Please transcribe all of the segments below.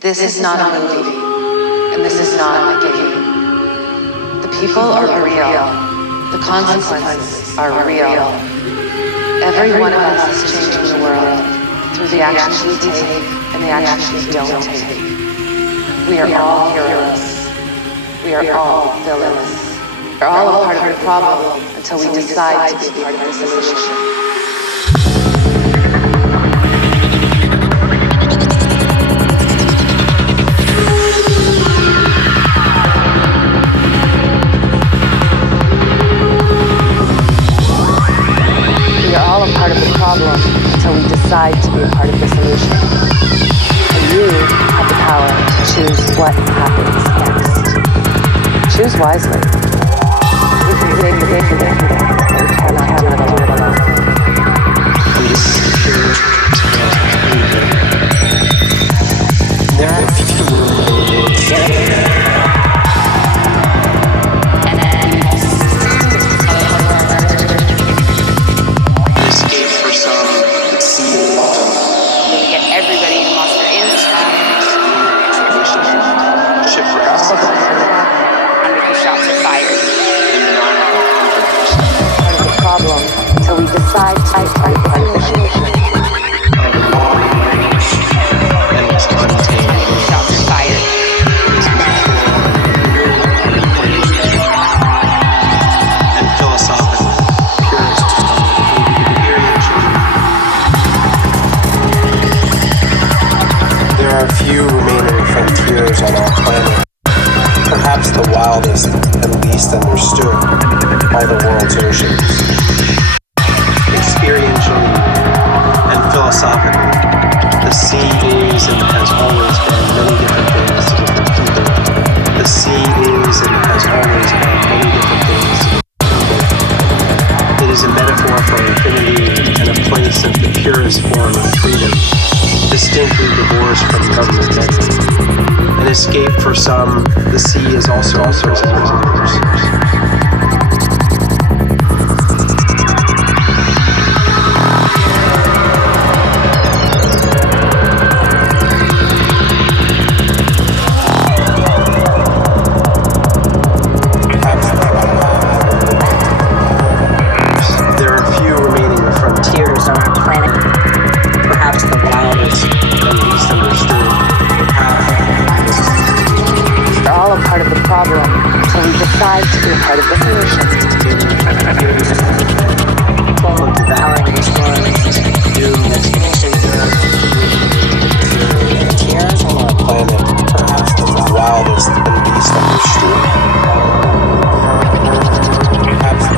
This is not a movie, and this is not a game. The people are real. The consequences are real. Every one of us is changing the world through the actions we take and the actions we don't take. We are all heroes. We are all villains. We're all a part of the problem until we decide to be part of the solution. We are all a part of the problem until we decide to be a part of the solution. And you have the power to choose what happens next. Choose wisely. We can save the day for them, but we cannot do it alone. There are few until we decide to be part of the solution. And it's untamed. Shots are fired. And philosophical, purist, there are few remaining frontiers on our planet. Perhaps the wildest and least understood are the world's oceans. Experientially and philosophically, the sea is and has always been many different things to different people. The sea is and has always been many different things to different people. It is a metaphor for infinity and a place of the purest form of freedom, distinctly divorced from government measure. An escape for some, the sea is also prisoners. Until we decide to be a part of the solution. Fall devouring destroys, doom extinction, tears on our planet, perhaps the wildest and least understood. Perhaps the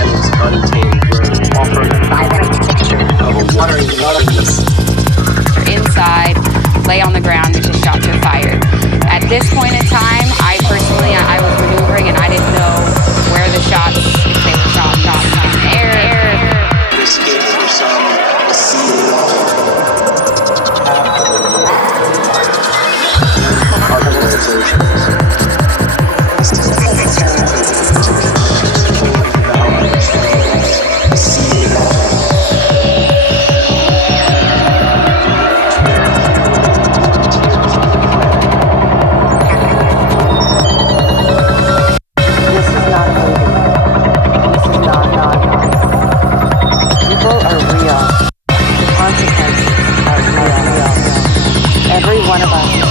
and its untamed growth offer a vibrant picture of a watery wilderness. Inside, lay on the ground because shots are fired. At this point in time, I was maneuvering and I didn't know where the shots, if they were shots in the air. Escape for some, the sea part of its oceans. Every one of us